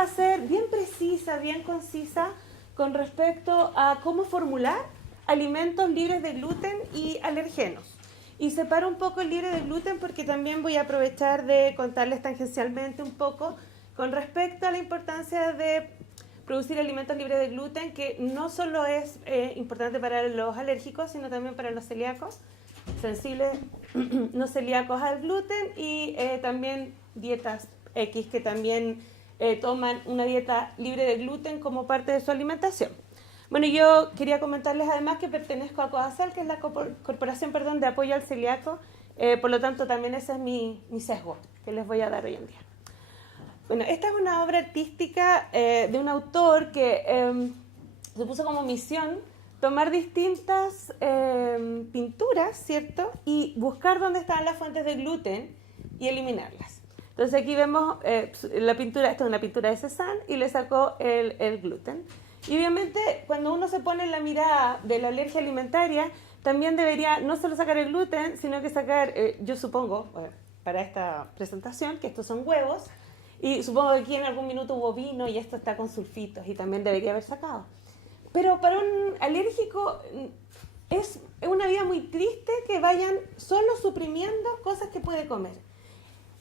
va a ser bien precisa, bien concisa con respecto a cómo formular alimentos libres de gluten y alergenos. Y separo un poco el libre de gluten porque también voy a aprovechar de contarles tangencialmente un poco con respecto a la importancia de producir alimentos libres de gluten, que no solo es importante para los alérgicos, sino también para los celíacos, sensibles no celíacos al gluten, y también dietas X que también toman una dieta libre de gluten como parte de su alimentación. Bueno, yo quería comentarles además que pertenezco a COACEL, que es la Corporación de Apoyo al Celíaco, por lo tanto también ese es mi sesgo que les voy a dar hoy en día. Bueno, esta es una obra artística de un autor que se puso como misión tomar distintas pinturas, ¿cierto? Y buscar dónde estaban las fuentes de gluten y eliminarlas. Entonces aquí vemos la pintura, esta es una pintura de Cézanne, y le sacó el gluten. Y obviamente cuando uno se pone en la mirada de la alergia alimentaria, también debería no solo sacar el gluten, sino que sacar, yo supongo, para esta presentación, que estos son huevos, y supongo que aquí en algún minuto hubo vino y esto está con sulfitos y también debería haber sacado. Pero para un alérgico es una vida muy triste que vayan solo suprimiendo cosas que puede comer.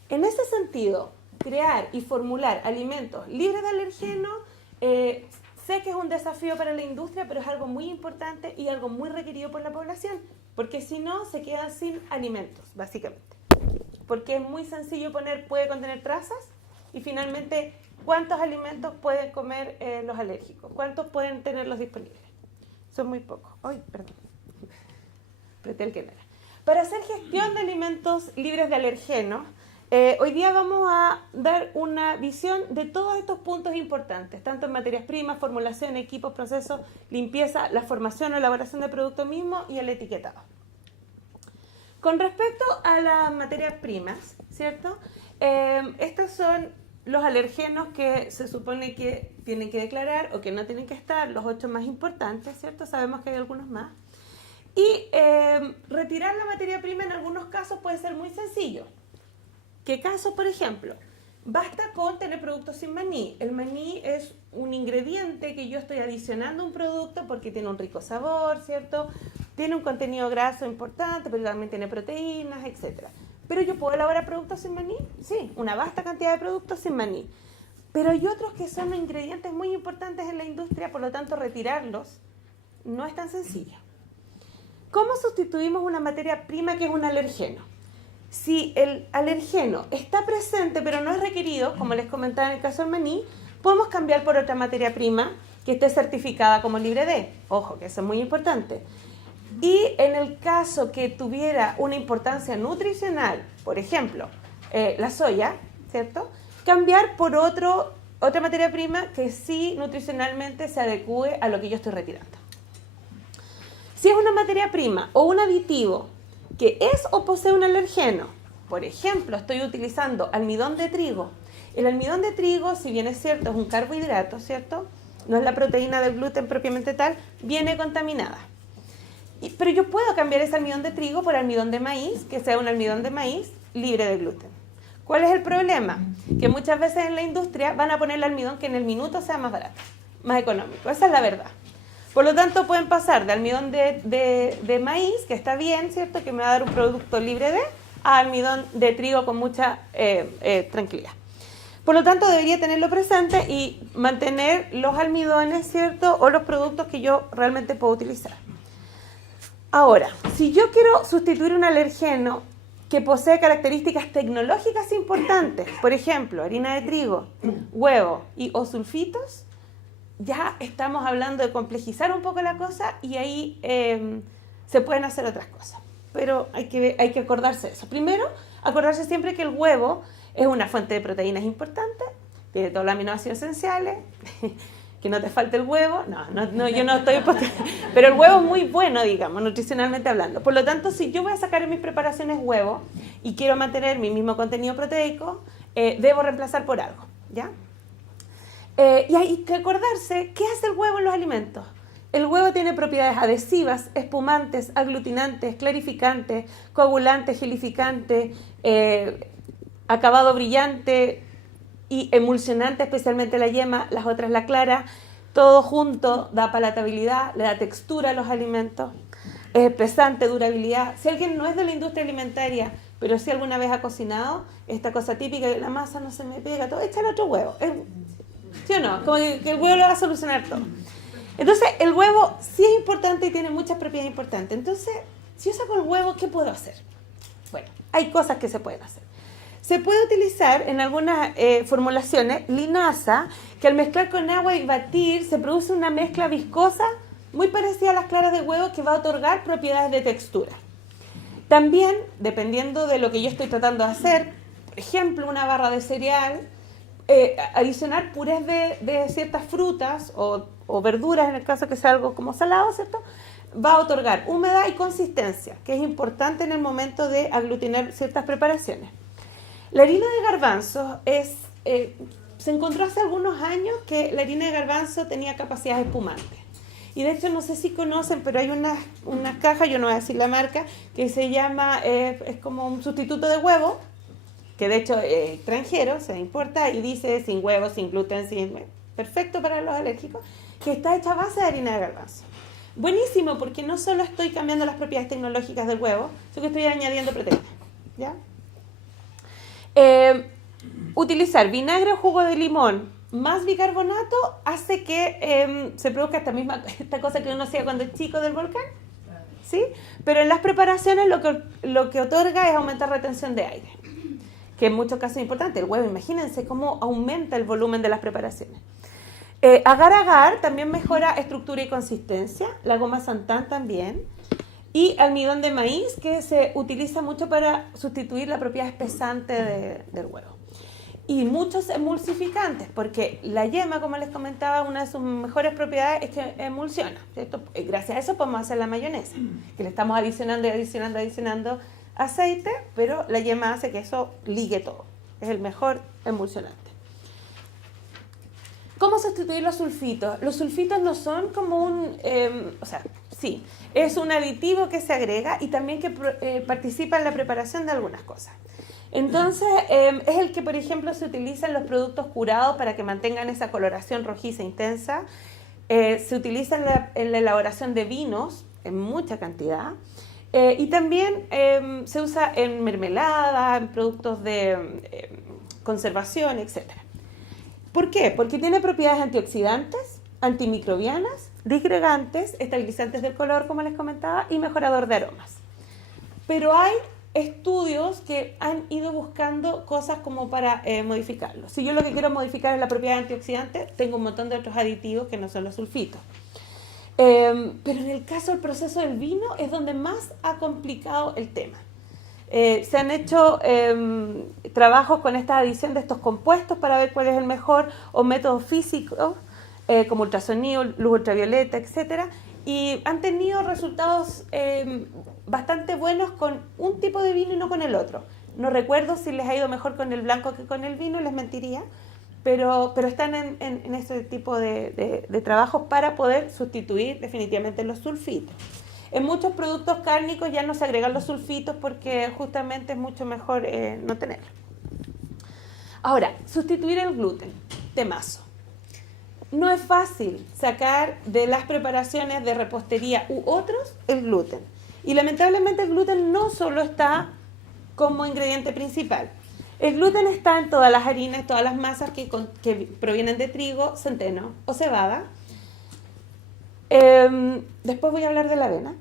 En ese sentido, crear y formular alimentos libres de alergenos, sé que es un desafío para la industria, pero es algo muy importante y algo muy requerido por la población, porque si no, se quedan sin alimentos, básicamente. Porque es muy sencillo poner, puede contener trazas, y finalmente, ¿cuántos alimentos pueden comer los alérgicos? ¿Cuántos pueden tenerlos disponibles? Son muy pocos. Ay, perdón. Apreté el que no era. Para hacer gestión de alimentos libres de alergenos, hoy día vamos a dar una visión de todos estos puntos importantes, tanto en materias primas, formulación, equipos, procesos, limpieza, la formación o elaboración del producto mismo y el etiquetado. Con respecto a las materias primas, ¿cierto? Estos son los alergenos que se supone que tienen que declarar o que no tienen que estar, los 8 más importantes, ¿cierto? Sabemos que hay algunos más. Y retirar la materia prima en algunos casos puede ser muy sencillo. ¿Qué casos, por ejemplo? Basta con tener productos sin maní. El maní es un ingrediente que yo estoy adicionando a un producto porque tiene un rico sabor, ¿cierto? Tiene un contenido graso importante, pero también tiene proteínas, etc. ¿Pero yo puedo elaborar productos sin maní? Sí, una vasta cantidad de productos sin maní. Pero hay otros que son ingredientes muy importantes en la industria, por lo tanto retirarlos no es tan sencillo. ¿Cómo sustituimos una materia prima que es un alergeno? Si el alergeno está presente pero no es requerido, como les comentaba en el caso del maní, podemos cambiar por otra materia prima que esté certificada como libre de. Ojo, que eso es muy importante. Y en el caso que tuviera una importancia nutricional, por ejemplo, la soya, ¿cierto? Cambiar por otra materia prima que sí nutricionalmente se adecue a lo que yo estoy retirando. Si es una materia prima o un aditivo que es o posee un alergeno, por ejemplo, estoy utilizando almidón de trigo. El almidón de trigo, si bien es cierto, es un carbohidrato, ¿cierto? No es la proteína del gluten propiamente tal, viene contaminada. Pero yo puedo cambiar ese almidón de trigo por almidón de maíz, que sea un almidón de maíz libre de gluten. ¿Cuál es el problema? Que muchas veces en la industria van a poner el almidón que en el minuto sea más barato, más económico. Esa es la verdad. Por lo tanto, pueden pasar de almidón de maíz, que está bien, ¿cierto? Que me va a dar un producto libre de, a almidón de trigo con mucha tranquilidad. Por lo tanto, debería tenerlo presente y mantener los almidones, ¿cierto? O los productos que yo realmente puedo utilizar. Ahora, si yo quiero sustituir un alergeno que posee características tecnológicas importantes, por ejemplo, harina de trigo, huevo o sulfitos, ya estamos hablando de complejizar un poco la cosa y ahí se pueden hacer otras cosas. Pero hay que acordarse de eso. Primero, acordarse siempre que el huevo es una fuente de proteínas importante, tiene todos los aminoácidos esenciales, que no te falte el huevo, no, yo no estoy... Pero el huevo es muy bueno, digamos, nutricionalmente hablando. Por lo tanto, si yo voy a sacar en mis preparaciones huevo y quiero mantener mi mismo contenido proteico, debo reemplazar por algo, ¿ya? Y hay que acordarse, ¿qué hace el huevo en los alimentos? El huevo tiene propiedades adhesivas, espumantes, aglutinantes, clarificantes, coagulantes, gelificantes, acabado brillante, y emulsionante, especialmente la yema, las otras la clara. Todo junto da palatabilidad, le da textura a los alimentos, es espesante, durabilidad. Si alguien no es de la industria alimentaria, pero si alguna vez ha cocinado, esta cosa típica de la masa no se me pega, todo, échale otro huevo. ¿Sí o no? Como que el huevo lo va a solucionar todo. Entonces, el huevo sí es importante y tiene muchas propiedades importantes. Entonces, si yo saco el huevo, ¿qué puedo hacer? Bueno, hay cosas que se pueden hacer. Se puede utilizar en algunas formulaciones linaza, que al mezclar con agua y batir se produce una mezcla viscosa muy parecida a las claras de huevo que va a otorgar propiedades de textura. También, dependiendo de lo que yo estoy tratando de hacer, por ejemplo, una barra de cereal, adicionar purés de ciertas frutas o verduras, en el caso que sea algo como salado, ¿cierto?, va a otorgar humedad y consistencia, que es importante en el momento de aglutinar ciertas preparaciones. La harina de garbanzo se encontró hace algunos años que la harina de garbanzo tenía capacidades espumantes. Y de hecho, no sé si conocen, pero hay unas cajas, yo no voy a decir la marca, que se llama, es como un sustituto de huevo, que de hecho es extranjero, se importa, y dice sin huevo, sin gluten, perfecto para los alérgicos, que está hecha a base de harina de garbanzo. Buenísimo, porque no solo estoy cambiando las propiedades tecnológicas del huevo, sino que estoy añadiendo proteína, ¿ya? Utilizar vinagre o jugo de limón más bicarbonato hace que se produzca esta cosa que uno hacía cuando es chico del volcán, ¿sí? Pero en las preparaciones lo que otorga es aumentar retención de aire, que en muchos casos es importante. El huevo, imagínense cómo aumenta el volumen de las preparaciones. Agar-agar también mejora estructura y consistencia, la goma santán también, y almidón de maíz, que se utiliza mucho para sustituir la propiedad espesante del huevo. Y muchos emulsificantes, porque la yema, como les comentaba, una de sus mejores propiedades es que emulsiona, ¿cierto? Gracias a eso podemos hacer la mayonesa, que le estamos adicionando aceite, pero la yema hace que eso ligue todo. Es el mejor emulsionante. ¿Cómo sustituir los sulfitos? Los sulfitos no son como sí, es un aditivo que se agrega y también que participa en la preparación de algunas cosas. Entonces, es el que, por ejemplo, se utiliza en los productos curados para que mantengan esa coloración rojiza intensa. Se utiliza en la elaboración de vinos en mucha cantidad. Y también se usa en mermelada, en productos de conservación, etc. ¿Por qué? Porque tiene propiedades antioxidantes, antimicrobianas, disgregantes, estabilizantes del color, como les comentaba, y mejorador de aromas. Pero hay estudios que han ido buscando cosas como para modificarlo. Si yo lo que quiero modificar es la propiedad antioxidante, tengo un montón de otros aditivos que no son los sulfitos. Pero en el caso del proceso del vino es donde más ha complicado el tema. Se han hecho trabajos con esta adición de estos compuestos para ver cuál es el mejor, o métodos físicos, como ultrasonido, luz ultravioleta, etc. Y han tenido resultados bastante buenos con un tipo de vino y no con el otro. No recuerdo si les ha ido mejor con el blanco que con el vino, les mentiría, pero están en este tipo de trabajos para poder sustituir definitivamente los sulfitos. En muchos productos cárnicos ya no se agregan los sulfitos porque justamente es mucho mejor no tenerlo. Ahora, sustituir el gluten, temazo. No es fácil sacar de las preparaciones de repostería u otros el gluten. Y lamentablemente el gluten no solo está como ingrediente principal. El gluten está en todas las harinas, todas las masas que provienen de trigo, centeno o cebada. Después voy a hablar de la avena.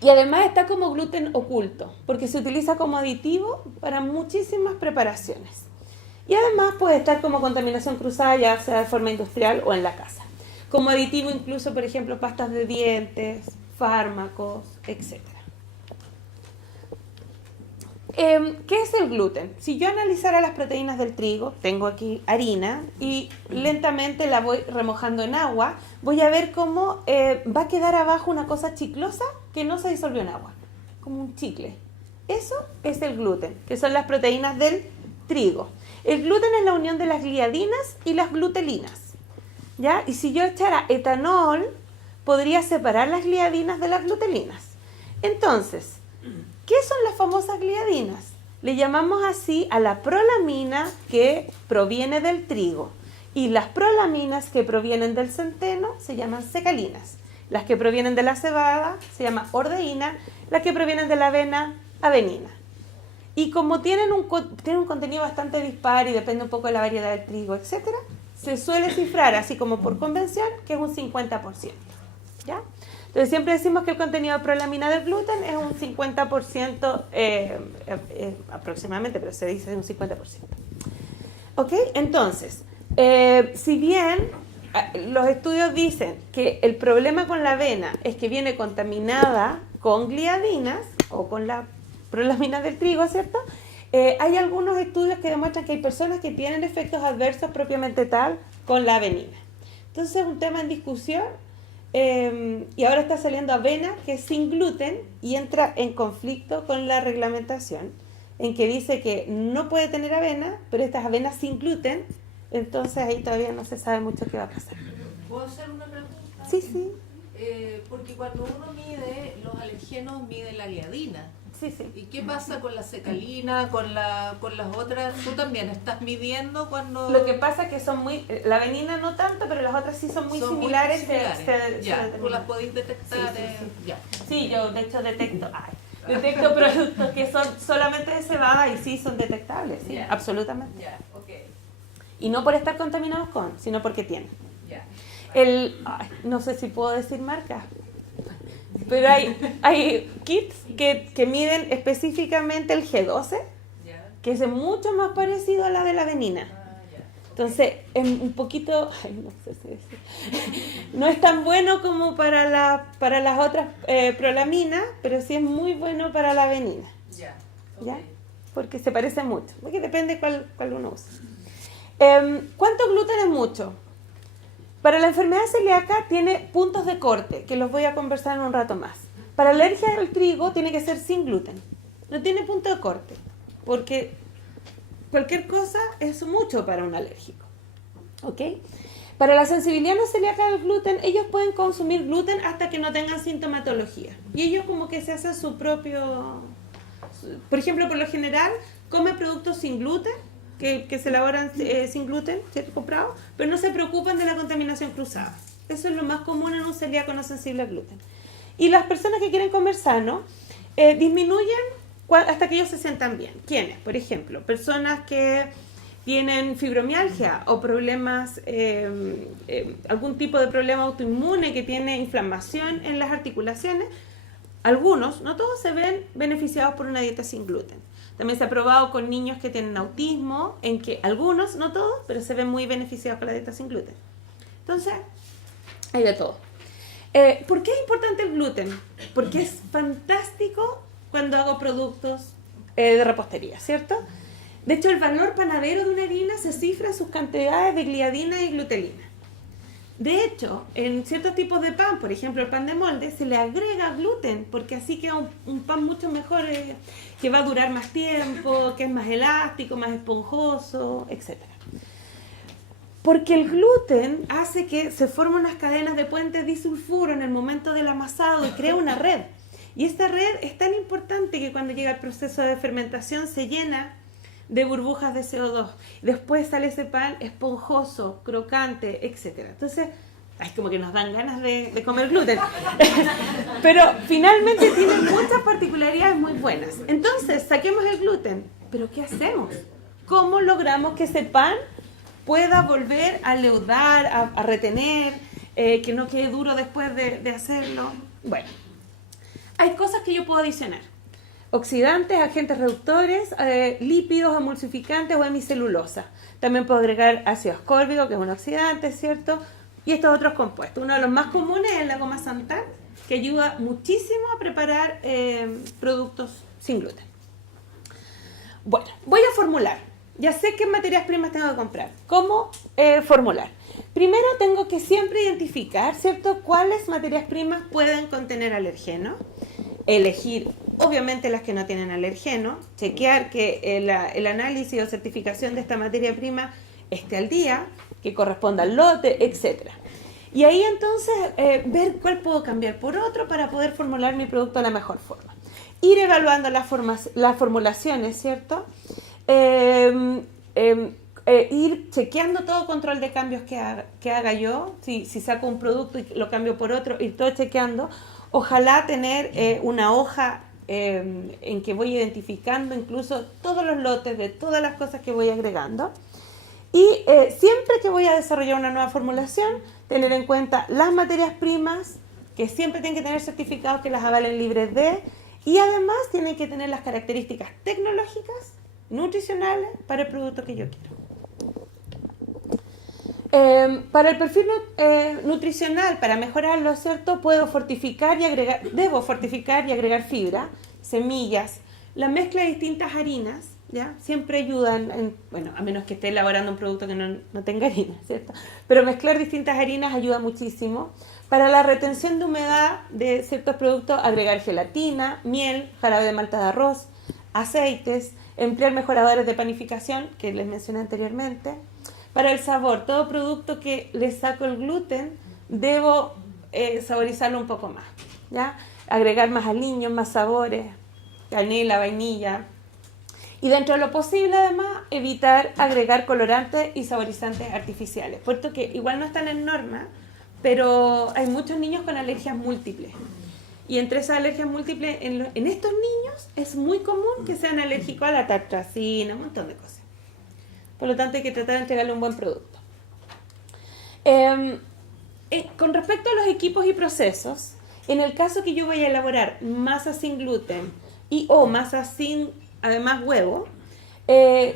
Y además está como gluten oculto, porque se utiliza como aditivo para muchísimas preparaciones. Y además puede estar como contaminación cruzada, ya sea de forma industrial o en la casa. Como aditivo incluso, por ejemplo, pastas de dientes, fármacos, etc. ¿Qué es el gluten? Si yo analizara las proteínas del trigo, tengo aquí harina y lentamente la voy remojando en agua, voy a ver cómo va a quedar abajo una cosa chiclosa que no se disolvió en agua, como un chicle. Eso es el gluten, que son las proteínas del trigo. El gluten es la unión de las gliadinas y las glutelinas, ¿ya? Y si yo echara etanol, podría separar las gliadinas de las glutelinas. Entonces, ¿qué son las famosas gliadinas? Le llamamos así a la prolamina que proviene del trigo. Y las prolaminas que provienen del centeno se llaman secalinas. Las que provienen de la cebada se llama ordeína. Las que provienen de la avena, avenina. Y como tienen un contenido bastante dispar y depende un poco de la variedad del trigo, etc., se suele cifrar, así como por convención, que es un 50%. ¿Ya? Entonces siempre decimos que el contenido de prolamina del gluten es un 50% aproximadamente, pero se dice un 50%. ¿Ok? Entonces, si bien los estudios dicen que el problema con la avena es que viene contaminada con gliadinas o con la prolamina del trigo, ¿cierto? Hay algunos estudios que demuestran que hay personas que tienen efectos adversos propiamente tal con la avenina. Entonces es un tema en discusión. Y ahora está saliendo avena que es sin gluten y entra en conflicto con la reglamentación en que dice que no puede tener avena, pero esta es avena sin gluten, entonces ahí todavía no se sabe mucho qué va a pasar. ¿Puedo hacer una pregunta? Sí, sí. Porque cuando uno mide los alergenos, mide la gliadina. Sí, sí. ¿Y qué pasa con la secalina, con las otras? ¿Tú también estás midiendo cuando...? Lo que pasa es que son muy... La avenina no tanto, pero las otras sí son muy similares. Ya, tú las podéis detectar. Sí, sí. Ya. Sí, yo de hecho detecto productos que son solamente de cebada y sí son detectables, sí, Ya. Absolutamente. Ya, ok. Y no por estar contaminados con, sino porque tienen. Ya. No sé si puedo decir marcas, pero hay kits que miden específicamente el G12, Ya. que es mucho más parecido a la de la avenina. Ya. Entonces, es un poquito, no sé si decir, no es tan bueno como para las otras prolaminas, pero sí es muy bueno para la avenina. Ya. ¿Ya? Porque se parece mucho, porque depende cuál uno usa. ¿Cuánto gluten es mucho? Para la enfermedad celíaca tiene puntos de corte, que los voy a conversar en un rato más. Para la alergia al trigo tiene que ser sin gluten. No tiene punto de corte, porque cualquier cosa es mucho para un alérgico. ¿Ok? Para la sensibilidad no celíaca al gluten, ellos pueden consumir gluten hasta que no tengan sintomatología. Y ellos como que se hacen su propio... Por ejemplo, por lo general, come productos sin gluten, que se elaboran sin gluten, ¿cierto? Comprado, pero no se preocupan de la contaminación cruzada. Eso es lo más común en un celíaco no sensible al gluten. Y las personas que quieren comer sano disminuyen hasta que ellos se sientan bien. ¿Quiénes? Por ejemplo, personas que tienen fibromialgia o problemas, algún tipo de problema autoinmune que tiene inflamación en las articulaciones. Algunos, no todos, se ven beneficiados por una dieta sin gluten. También se ha probado con niños que tienen autismo, en que algunos, no todos, pero se ven muy beneficiados con la dieta sin gluten. Entonces, hay de todo. ¿Por qué es importante el gluten? Porque es fantástico cuando hago productos de repostería, ¿cierto? De hecho, el valor panadero de una harina se cifra en sus cantidades de gliadina y glutelina. De hecho, en ciertos tipos de pan, por ejemplo el pan de molde, se le agrega gluten, porque así queda un pan mucho mejor, que va a durar más tiempo, que es más elástico, más esponjoso, etc. Porque el gluten hace que se formen unas cadenas de puentes disulfuro en el momento del amasado y crea una red. Y esta red es tan importante que cuando llega el proceso de fermentación se llena de burbujas de CO2. Después sale ese pan esponjoso, crocante, etc. Entonces, es como que nos dan ganas de comer gluten. Pero finalmente tiene muchas particularidades muy buenas. Entonces, saquemos el gluten. ¿Pero qué hacemos? ¿Cómo logramos que ese pan pueda volver a leudar, a retener, que no quede duro después de hacerlo? Bueno, hay cosas que yo puedo adicionar. Oxidantes, agentes reductores, lípidos, emulsificantes o hemicelulosa. También puedo agregar ácido ascórbico, que es un oxidante, ¿cierto? Y estos otros compuestos. Uno de los más comunes es la goma santal, que ayuda muchísimo a preparar productos sin gluten. Bueno, voy a formular. Ya sé qué materias primas tengo que comprar. ¿Cómo formular? Primero tengo que siempre identificar, ¿cierto?, cuáles materias primas pueden contener alergeno. Elegir, obviamente, las que no tienen alergeno. Chequear que el análisis o certificación de esta materia prima esté al día, que corresponda al lote, etc. Y ahí entonces ver cuál puedo cambiar por otro para poder formular mi producto de la mejor forma. ir evaluando las formulaciones, ¿cierto? Ir chequeando todo control de cambios que haga yo, si saco un producto y lo cambio por otro, ir todo chequeando. Ojalá tener una hoja en que voy identificando incluso todos los lotes de todas las cosas que voy agregando. Y siempre que voy a desarrollar una nueva formulación, tener en cuenta las materias primas, que siempre tienen que tener certificados que las avalen libres de, y además tienen que tener las características tecnológicas, nutricionales, para el producto que yo quiero. Para el perfil nutricional, para mejorarlo, ¿cierto? Debo fortificar y agregar fibra, semillas, la mezcla de distintas harinas, ¿ya? Siempre ayudan, bueno, a menos que esté elaborando un producto que no tenga harina, ¿cierto? Pero mezclar distintas harinas ayuda muchísimo. Para la retención de humedad de ciertos productos, agregar gelatina, miel, jarabe de malta de arroz, aceites, emplear mejoradores de panificación, que les mencioné anteriormente. Para el sabor, todo producto que le saco el gluten, debo saborizarlo un poco más, ¿ya? Agregar más aliños, más sabores, canela, vainilla. Y dentro de lo posible, además, evitar agregar colorantes y saborizantes artificiales, puesto que igual no están en norma, pero hay muchos niños con alergias múltiples. Y entre esas alergias múltiples, en estos niños es muy común que sean alérgicos a la tartrazina, un montón de cosas. Por lo tanto, hay que tratar de entregarle un buen producto. Con respecto a los equipos y procesos, en el caso que yo voy a elaborar masa sin gluten o masa sin, además, huevo,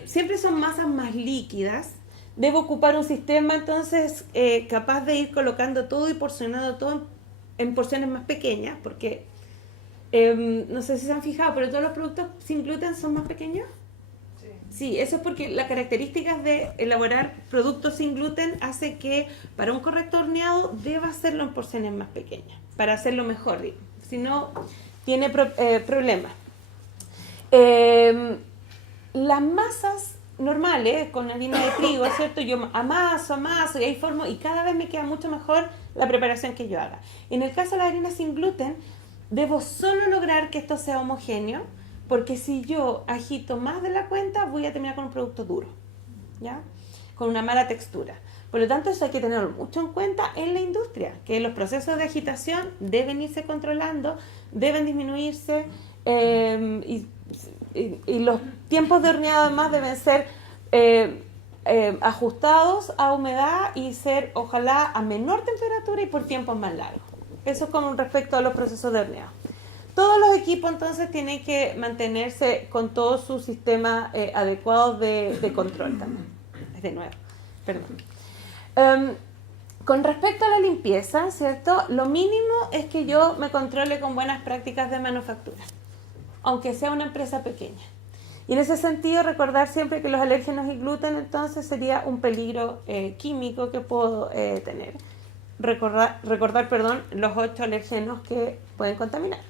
siempre son masas más líquidas. Debo ocupar un sistema, entonces, capaz de ir colocando todo y porcionando todo en porciones más pequeñas, porque no sé si se han fijado, pero todos los productos sin gluten son más pequeños. Sí, eso es porque las características de elaborar productos sin gluten hace que para un correcto horneado deba hacerlo en porciones más pequeñas, para hacerlo mejor, digo. Si no, tiene problemas. Las masas normales, con harina de trigo, ¿cierto? Yo amaso y ahí formo, y cada vez me queda mucho mejor la preparación que yo haga. En el caso de la harina sin gluten, debo solo lograr que esto sea homogéneo, porque si yo agito más de la cuenta, voy a terminar con un producto duro, ¿ya? Con una mala textura. Por lo tanto, eso hay que tenerlo mucho en cuenta en la industria, que los procesos de agitación deben irse controlando, deben disminuirse, y los tiempos de horneado además deben ser ajustados a humedad y ser, ojalá, a menor temperatura y por tiempos más largos. Eso es con respecto a los procesos de horneado. Todos los equipos entonces tienen que mantenerse con todos sus sistemas adecuados de control también. De nuevo, perdón. Con respecto a la limpieza, ¿cierto? Lo mínimo es que yo me controle con buenas prácticas de manufactura, aunque sea una empresa pequeña. Y en ese sentido, recordar siempre que los alérgenos y gluten entonces sería un peligro químico que puedo tener. Recordar, los 8 alérgenos que pueden contaminar.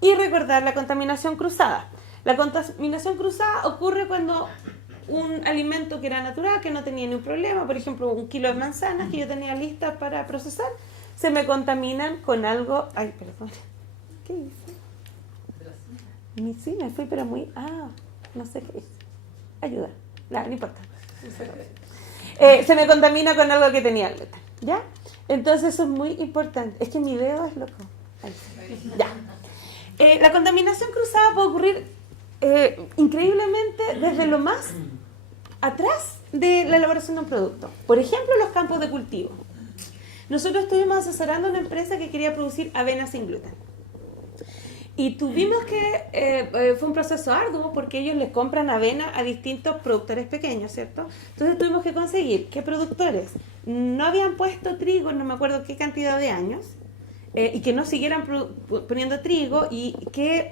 Y recordar la contaminación cruzada. La contaminación cruzada ocurre cuando un alimento que era natural, que no tenía ningún problema, por ejemplo, 1 kilo de manzanas que yo tenía listas para procesar, se me contaminan con algo... Ay, perdón. ¿Qué hice? Sí, me fui, pero muy... no sé qué hice. Ayuda. No importa. Se me contamina con algo que tenía gluten, ¿ya? Entonces eso es muy importante. Es que mi dedo es loco. Ahí. Ya. La contaminación cruzada puede ocurrir increíblemente desde lo más atrás de la elaboración de un producto. Por ejemplo, los campos de cultivo. Nosotros estuvimos asesorando a una empresa que quería producir avena sin gluten. Y tuvimos que, fue un proceso arduo porque ellos les compran avena a distintos productores pequeños, ¿cierto? Entonces tuvimos que conseguir que productores no habían puesto trigo, no me acuerdo qué cantidad de años, y que no siguieran poniendo trigo, y que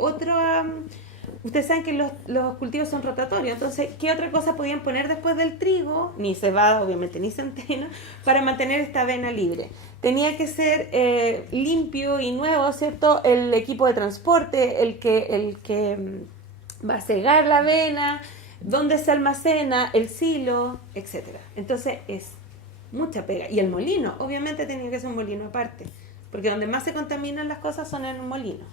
ustedes saben que los cultivos son rotatorios, entonces, ¿qué otra cosa podían poner después del trigo? Ni cebada, obviamente, ni centeno, para mantener esta avena libre. Tenía que ser limpio y nuevo, ¿cierto? El equipo de transporte, el que va a cegar la avena, dónde se almacena, el silo, etc. Entonces, es mucha pega. Y el molino, obviamente tenía que ser un molino aparte, porque donde más se contaminan las cosas son en un molino.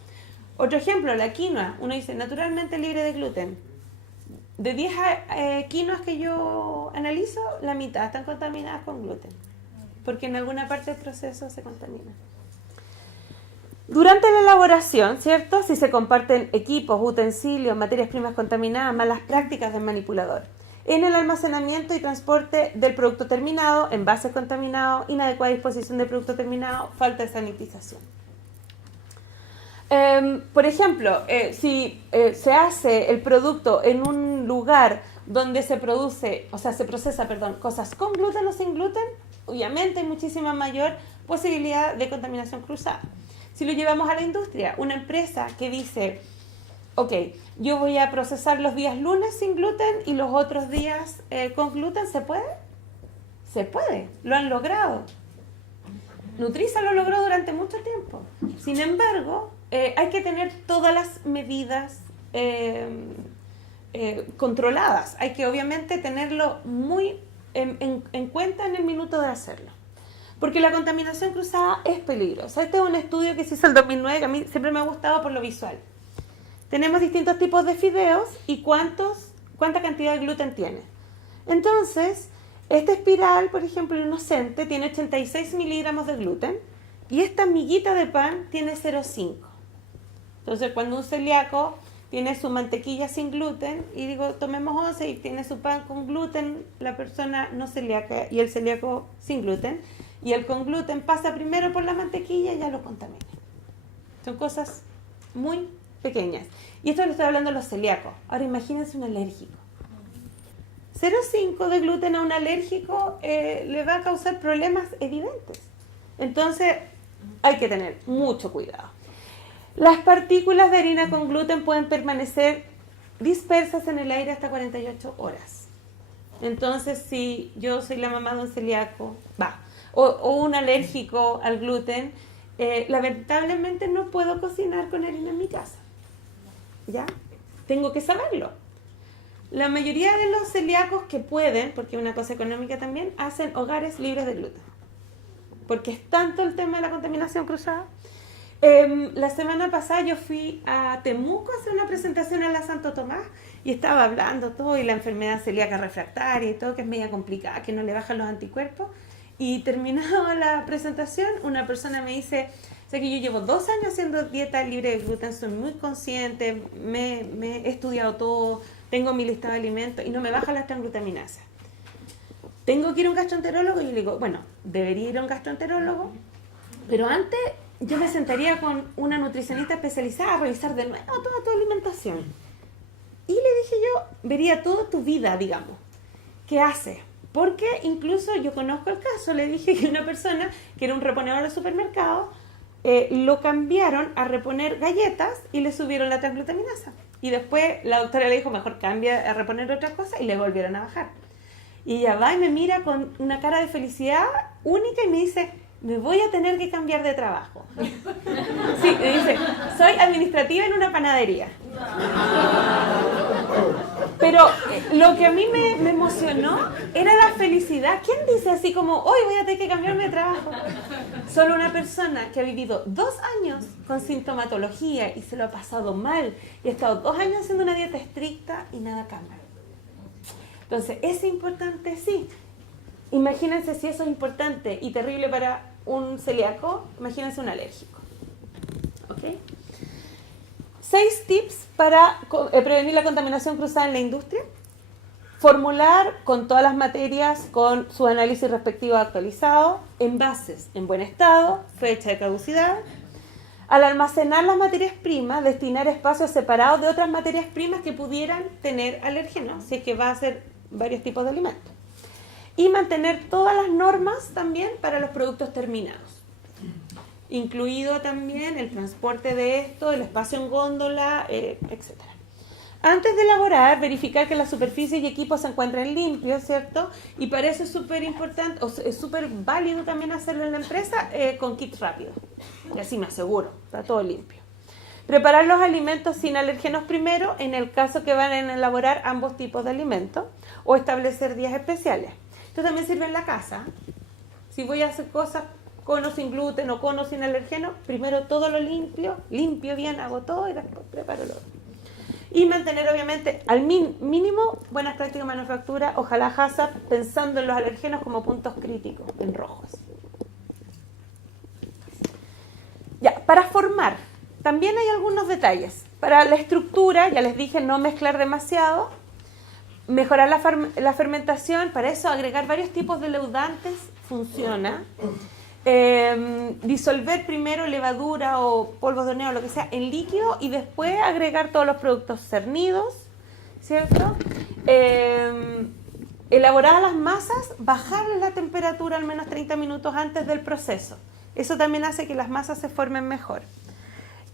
Otro ejemplo, la quinoa. Uno dice, naturalmente libre de gluten. De 10 quinoas que yo analizo, la mitad están contaminadas con gluten, porque en alguna parte del proceso se contamina. Durante la elaboración, ¿cierto? Si se comparten equipos, utensilios, materias primas contaminadas, malas prácticas del manipulador. En el almacenamiento y transporte del producto terminado, envases contaminados, inadecuada disposición del producto terminado, falta de sanitización. Por ejemplo, si se hace el producto en un lugar donde se procesa cosas con gluten o sin gluten, obviamente hay muchísima mayor posibilidad de contaminación cruzada. Si lo llevamos a la industria, una empresa que dice, ok, yo voy a procesar los días lunes sin gluten y los otros días con gluten, ¿se puede? Se puede, lo han logrado. Nutriza lo logró durante mucho tiempo. Sin embargo, hay que tener todas las medidas controladas. Hay que obviamente tenerlo muy en cuenta en el minuto de hacerlo. Porque la contaminación cruzada es peligrosa. Este es un estudio que se hizo en el 2009, que a mí siempre me ha gustado por lo visual. Tenemos distintos tipos de fideos y cuánta cantidad de gluten tiene. Entonces, esta espiral, por ejemplo, inocente, tiene 86 miligramos de gluten y esta miguita de pan tiene 0,5. Entonces, cuando un celíaco tiene su mantequilla sin gluten y digo, tomemos 11 y tiene su pan con gluten, la persona no celíaca y el celíaco sin gluten, y el con gluten pasa primero por la mantequilla y ya lo contamina. Son cosas muy pequeñas. Y esto le estoy hablando a los celíacos. Ahora imagínense un alérgico. 0,5 de gluten a un alérgico le va a causar problemas evidentes. Entonces hay que tener mucho cuidado. Las partículas de harina con gluten pueden permanecer dispersas en el aire hasta 48 horas. Entonces, si yo soy la mamá de un celíaco, o un alérgico al gluten, lamentablemente no puedo cocinar con harina en mi casa. ¿Ya? Tengo que saberlo. La mayoría de los celíacos que pueden, porque es una cosa económica también, hacen hogares libres de gluten. Porque es tanto el tema de la contaminación cruzada. La semana pasada yo fui a Temuco a hacer una presentación a la Santo Tomás y estaba hablando todo y la enfermedad celíaca refractaria y todo, que es media complicada, que no le bajan los anticuerpos. Y terminado la presentación, una persona me dice, o sea que yo llevo 2 años haciendo dieta libre de gluten, soy muy consciente, me he estudiado todo, tengo mi listado de alimentos y no me baja la transglutaminasa. ¿Tengo que ir a un gastroenterólogo? Y yo le digo, bueno, debería ir a un gastroenterólogo, pero antes yo me sentaría con una nutricionista especializada a revisar de nuevo toda tu alimentación. Y le dije yo, vería toda tu vida, digamos, ¿qué hace? Porque incluso yo conozco el caso, le dije que una persona que era un reponedor de supermercado, lo cambiaron a reponer galletas y le subieron la transglutaminasa. Y después la doctora le dijo, mejor cambia a reponer otra cosa y le volvieron a bajar. Y ella va y me mira con una cara de felicidad única y me dice, me voy a tener que cambiar de trabajo. Sí, me dice, soy administrativa en una panadería. Pero lo que a mí me emocionó era la felicidad. ¿Quién dice así como, hoy voy a tener que cambiarme de trabajo? Solo una persona que ha vivido 2 años con sintomatología y se lo ha pasado mal y ha estado 2 años haciendo una dieta estricta y nada cambia. Entonces, ¿es importante? Sí. Imagínense si eso es importante y terrible para un celíaco, imagínense un alérgico. ¿Ok? 6 tips para prevenir la contaminación cruzada en la industria. Formular con todas las materias, con su análisis respectivo actualizado, envases en buen estado, fecha de caducidad. Al almacenar las materias primas, destinar espacios separados de otras materias primas que pudieran tener alérgenos, si es que va a ser varios tipos de alimentos. Y mantener todas las normas también para los productos terminados, incluido también el transporte de esto, el espacio en góndola, etc. Antes de elaborar, verificar que las superficies y equipos se encuentren limpios, ¿cierto? Y para eso es súper importante, o es súper válido también hacerlo en la empresa con kit rápido. Y así me aseguro, está todo limpio. Preparar los alimentos sin alérgenos primero, en el caso que van a elaborar ambos tipos de alimentos, o establecer días especiales. Esto también sirve en la casa. Si voy a hacer cosas con o sin gluten o con o sin alergeno, primero todo lo limpio bien, hago todo y después preparo lo otro. Y mantener obviamente al mínimo buenas prácticas de manufactura, ojalá HACCP, pensando en los alergenos como puntos críticos, en rojos. Ya, para formar, también hay algunos detalles. Para la estructura, ya les dije, no mezclar demasiado, mejorar la fermentación, para eso agregar varios tipos de leudantes funciona. Disolver primero levadura o polvos de horneo, lo que sea, en líquido y después agregar todos los productos cernidos, ¿cierto? Elaboradas las masas, bajarles la temperatura al menos 30 minutos antes del proceso. Eso también hace que las masas se formen mejor.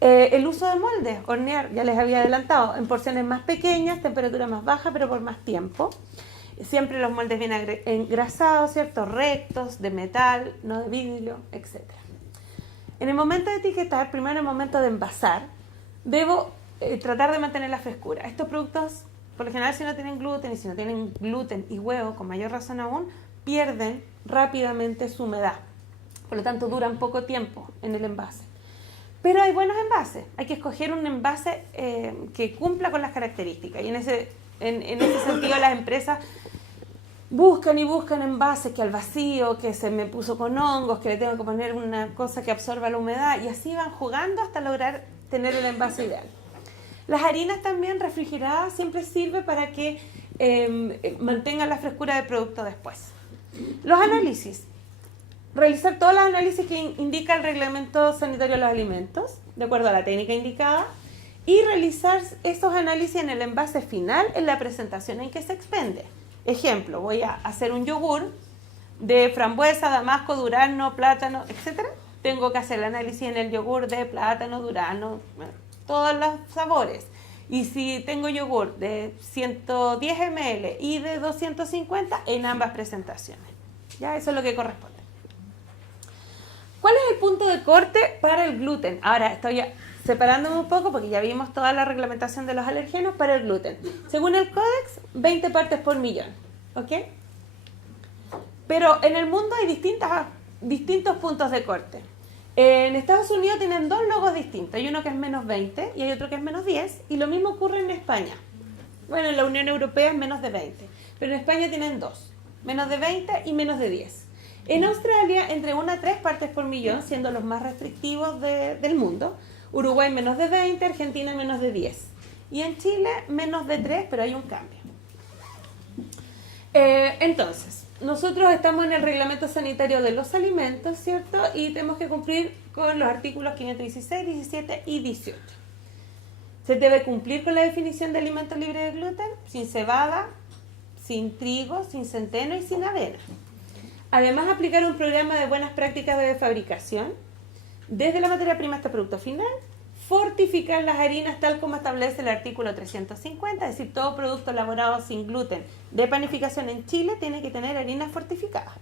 El uso de moldes, hornear, ya les había adelantado, en porciones más pequeñas, temperatura más baja, pero por más tiempo. Siempre los moldes bien engrasados, ¿cierto? Rectos, de metal, no de vidrio, etc. En el momento de etiquetar, primero en el momento de envasar, debo tratar de mantener la frescura. Estos productos, por lo general, si no tienen gluten, y si no tienen gluten y huevo, con mayor razón aún, pierden rápidamente su humedad. Por lo tanto, duran poco tiempo en el envase. Pero hay buenos envases. Hay que escoger un envase que cumpla con las características. Y en ese sentido, las empresas buscan y buscan envases que al vacío, que se me puso con hongos, que le tengo que poner una cosa que absorba la humedad, y así van jugando hasta lograr tener el envase ideal. Las harinas también refrigeradas siempre sirve para que mantengan la frescura del producto después. Los análisis. Realizar todos los análisis que indica el reglamento sanitario de los alimentos, de acuerdo a la técnica indicada, y realizar esos análisis en el envase final en la presentación en que se expende. Ejemplo, voy a hacer un yogur de frambuesa, damasco, durazno, plátano, etc. Tengo que hacer el análisis en el yogur de plátano, durazno, todos los sabores. Y si tengo yogur de 110 ml y de 250, en ambas presentaciones. Ya, eso es lo que corresponde. ¿Cuál es el punto de corte para el gluten? Ahora estoy separándome un poco porque ya vimos toda la reglamentación de los alergenos para el gluten. Según el Códex, 20 partes por millón, ¿ok? Pero en el mundo hay distintos puntos de corte. En Estados Unidos tienen dos logos distintos. Hay uno que es menos 20 y hay otro que es menos 10. Y lo mismo ocurre en España. Bueno, en la Unión Europea es menos de 20. Pero en España tienen dos. Menos de 20 y menos de 10. En Australia, entre 1 a 3 partes por millón, siendo los más restrictivos del mundo. Uruguay menos de 20, Argentina menos de 10. Y en Chile menos de 3, pero hay un cambio. Entonces, nosotros estamos en el reglamento sanitario de los alimentos, ¿cierto? Y tenemos que cumplir con los artículos 516, 17 y 18. Se debe cumplir con la definición de alimento libre de gluten, sin cebada, sin trigo, sin centeno y sin avena. Además, aplicar un programa de buenas prácticas de fabricación, desde la materia prima hasta el producto final, fortificar las harinas tal como establece el artículo 350, es decir, todo producto elaborado sin gluten de panificación en Chile tiene que tener harinas fortificadas.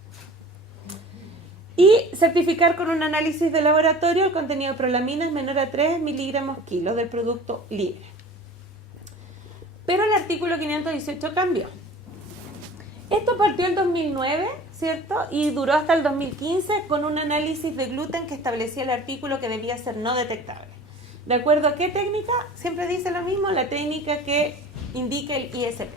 Y certificar con un análisis de laboratorio el contenido de prolaminas menor a 3 miligramos kilo del producto libre. Pero el artículo 518 cambió. Esto partió en 2009, ¿cierto? Y duró hasta el 2015 con un análisis de gluten que establecía el artículo que debía ser no detectable. ¿De acuerdo a qué técnica? Siempre dice lo mismo, la técnica que indica el ISP.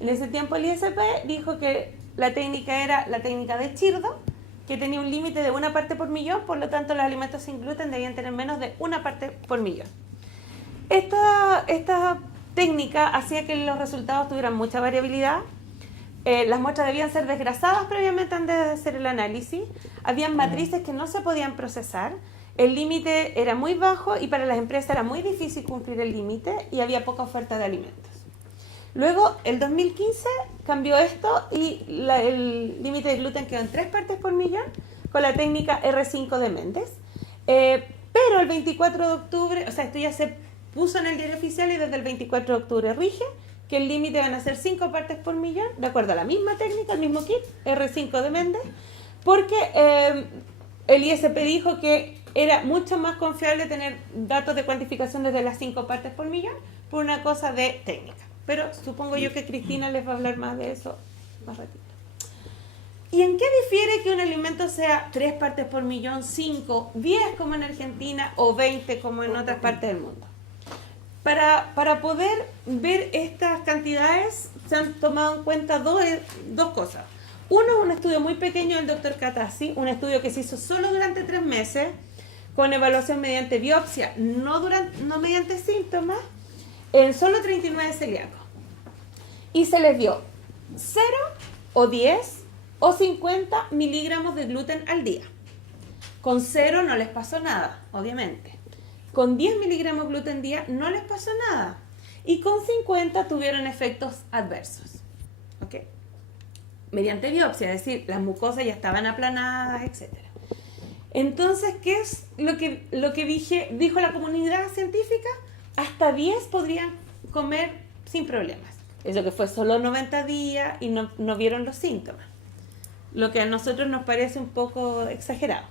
En ese tiempo el ISP dijo que la técnica era la técnica de Chirdo, que tenía un límite de 1 parte por millón, por lo tanto los alimentos sin gluten debían tener menos de 1 parte por millón. Esta técnica hacía que los resultados tuvieran mucha variabilidad. Las muestras debían ser desgrasadas previamente antes de hacer el análisis. Habían matrices que no se podían procesar. El límite era muy bajo y para las empresas era muy difícil cumplir el límite y había poca oferta de alimentos. Luego, el 2015 cambió esto y el límite de gluten quedó en 3 partes por millón con la técnica R5 de Méndez. Pero el 24 de octubre, o sea, esto ya se puso en el diario oficial y desde el 24 de octubre rige que el límite van a ser 5 partes por millón, de acuerdo a la misma técnica, el mismo kit, R5 de Méndez, porque el ISP dijo que era mucho más confiable tener datos de cuantificación desde las 5 partes por millón por una cosa de técnica. Pero supongo yo que Cristina les va a hablar más de eso más ratito. ¿Y en qué difiere que un alimento sea 3 partes por millón, 5, 10 como en Argentina o 20 como en otras partes del mundo? Para poder ver estas cantidades se han tomado en cuenta dos cosas. Uno, un estudio muy pequeño del doctor Catassi, un estudio que se hizo solo durante 3 meses, con evaluación mediante biopsia, no mediante síntomas, en solo 39 celíacos. Y se les dio 0 o 10 o 50 miligramos de gluten al día. Con 0 no les pasó nada, obviamente. Con 10 miligramos de gluten al día no les pasó nada. Y con 50 tuvieron efectos adversos. ¿Ok? Mediante biopsia, es decir, las mucosas ya estaban aplanadas, etc. Entonces, ¿qué es lo que dijo la comunidad científica? Hasta 10 podrían comer sin problemas. Eso que fue solo 90 días y no vieron los síntomas. Lo que a nosotros nos parece un poco exagerado.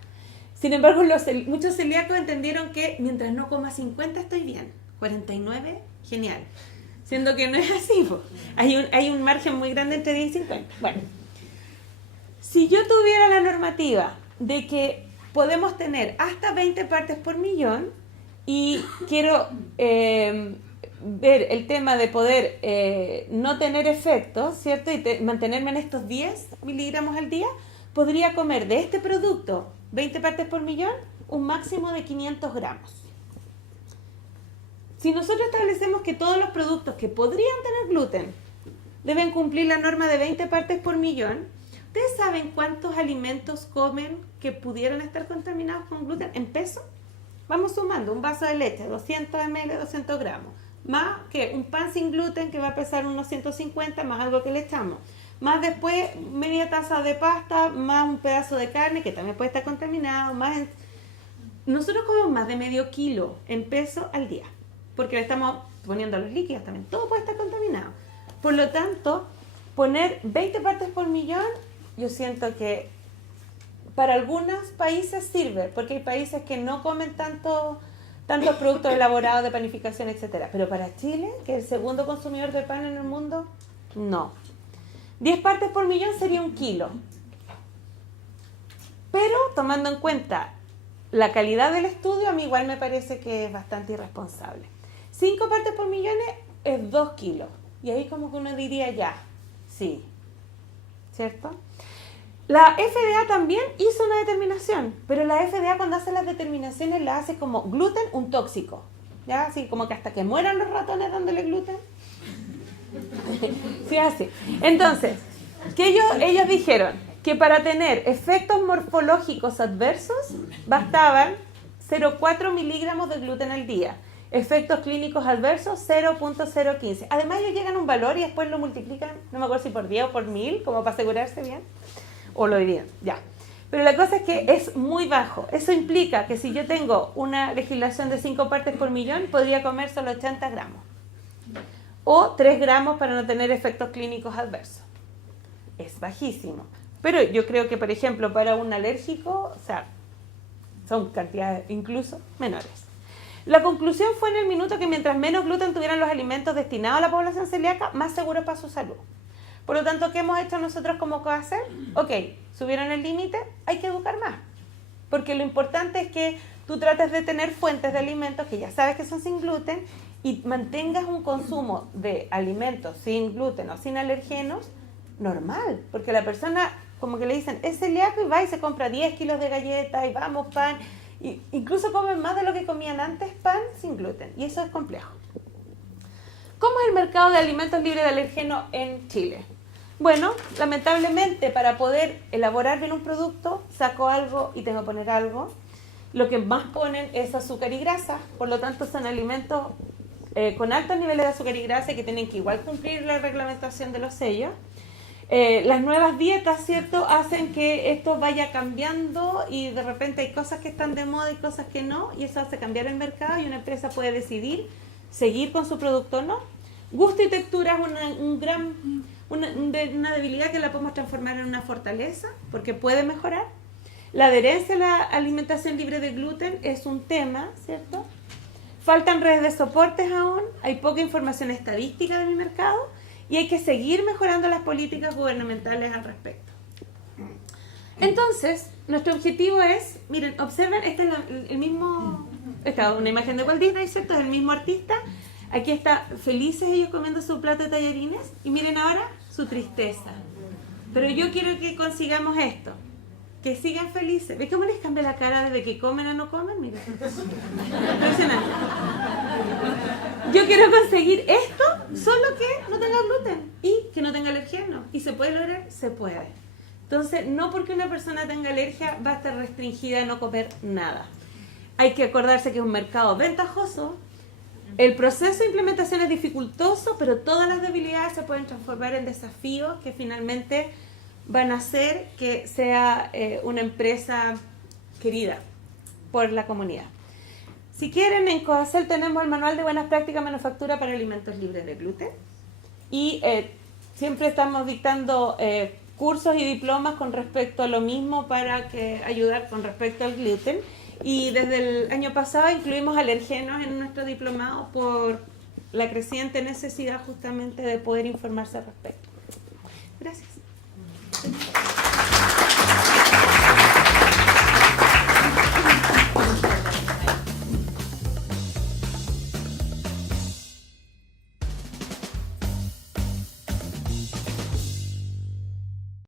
Sin embargo, muchos celíacos entendieron que mientras no coma 50 estoy bien. 49, genial. Siendo que no es así. Hay un margen muy grande entre 10 y 50. Bueno, si yo tuviera la normativa de que podemos tener hasta 20 partes por millón y quiero ver el tema de poder no tener efectos, ¿cierto? Y mantenerme en estos 10 miligramos al día, podría comer de este producto 20 partes por millón, un máximo de 500 gramos. Si nosotros establecemos que todos los productos que podrían tener gluten deben cumplir la norma de 20 partes por millón, ¿ustedes saben cuántos alimentos comen que pudieran estar contaminados con gluten en peso? Vamos sumando, un vaso de leche, 200 ml, 200 gramos, más que un pan sin gluten que va a pesar unos 150, más algo que le echamos, más después media taza de pasta, más un pedazo de carne que también puede estar contaminado, nosotros comemos más de medio kilo en peso al día, porque le estamos poniendo los líquidos también, todo puede estar contaminado. Por lo tanto, poner 20 partes por millón, yo siento que para algunos países sirve, porque hay países que no comen tantos productos elaborados de panificación, etcétera. Pero para Chile, que es el segundo consumidor de pan en el mundo, no. 10 partes por millón sería 1 kilo. Pero tomando en cuenta la calidad del estudio, a mí igual me parece que es bastante irresponsable. 5 partes por millón es 2 kilos. Y ahí como que uno diría ya, sí, ¿cierto? La FDA también hizo una determinación, pero la FDA cuando hace las determinaciones la hace como gluten un tóxico, ¿ya? Así como que hasta que mueran los ratones dándole gluten. Sí hace. Entonces, que ellos dijeron que para tener efectos morfológicos adversos bastaban 0,4 miligramos de gluten al día. Efectos clínicos adversos 0,015. Además ellos llegan a un valor y después lo multiplican, no me acuerdo si por 10 o por 1000, como para asegurarse bien. O lo dirían, ya. Pero la cosa es que es muy bajo. Eso implica que si yo tengo una legislación de 5 partes por millón, podría comer solo 80 gramos. O 3 gramos para no tener efectos clínicos adversos. Es bajísimo. Pero yo creo que, por ejemplo, para un alérgico, o sea, son cantidades incluso menores. La conclusión fue en el minuto que mientras menos gluten tuvieran los alimentos destinados a la población celíaca, más seguros para su salud. Por lo tanto, ¿qué hemos hecho nosotros como COACER? Ok, subieron el límite, hay que educar más. Porque lo importante es que tú trates de tener fuentes de alimentos que ya sabes que son sin gluten y mantengas un consumo de alimentos sin gluten o sin alergenos normal. Porque la persona, como que le dicen, es celíaco y va y se compra 10 kilos de galletas y vamos, pan. Y incluso comen más de lo que comían antes pan sin gluten. Y eso es complejo. ¿Cómo es el mercado de alimentos libres de alergeno en Chile? Bueno, lamentablemente para poder elaborar bien un producto, saco algo y tengo que poner algo. Lo que más ponen es azúcar y grasa, por lo tanto son alimentos con altos niveles de azúcar y grasa que tienen que igual cumplir la reglamentación de los sellos. Las nuevas dietas, ¿cierto?, hacen que esto vaya cambiando y de repente hay cosas que están de moda y cosas que no, y eso hace cambiar el mercado y una empresa puede decidir seguir con su producto o no. Gusto y textura es una debilidad que la podemos transformar en una fortaleza porque puede mejorar. La adherencia a la alimentación libre de gluten es un tema, ¿cierto? Faltan redes de soportes aún, hay poca información estadística de mi mercado y hay que seguir mejorando las políticas gubernamentales al respecto. Entonces, nuestro objetivo es, miren, observen, este es el mismo, esta es una imagen de Walt Disney, ¿cierto? Es el mismo artista. Aquí está felices ellos comiendo su plato de tallarines y miren ahora su tristeza. Pero yo quiero que consigamos esto, que sigan felices. ¿Ves cómo les cambia la cara desde que comen a no comen? Miren, impresionante. Yo quiero conseguir esto, solo que no tenga gluten y que no tenga alergeno. ¿Y se puede lograr? Se puede. Entonces, no porque una persona tenga alergia va a estar restringida a no comer nada. Hay que acordarse que es un mercado ventajoso. El proceso de implementación es dificultoso, pero todas las debilidades se pueden transformar en desafíos que finalmente van a hacer que sea una empresa querida por la comunidad. Si quieren, en Coacel tenemos el manual de buenas prácticas manufactura para alimentos libres de gluten. Y siempre estamos dictando cursos y diplomas con respecto a lo mismo para ayudar con respecto al gluten. Y desde el año pasado incluimos alergenos en nuestro diplomado por la creciente necesidad justamente de poder informarse al respecto. Gracias.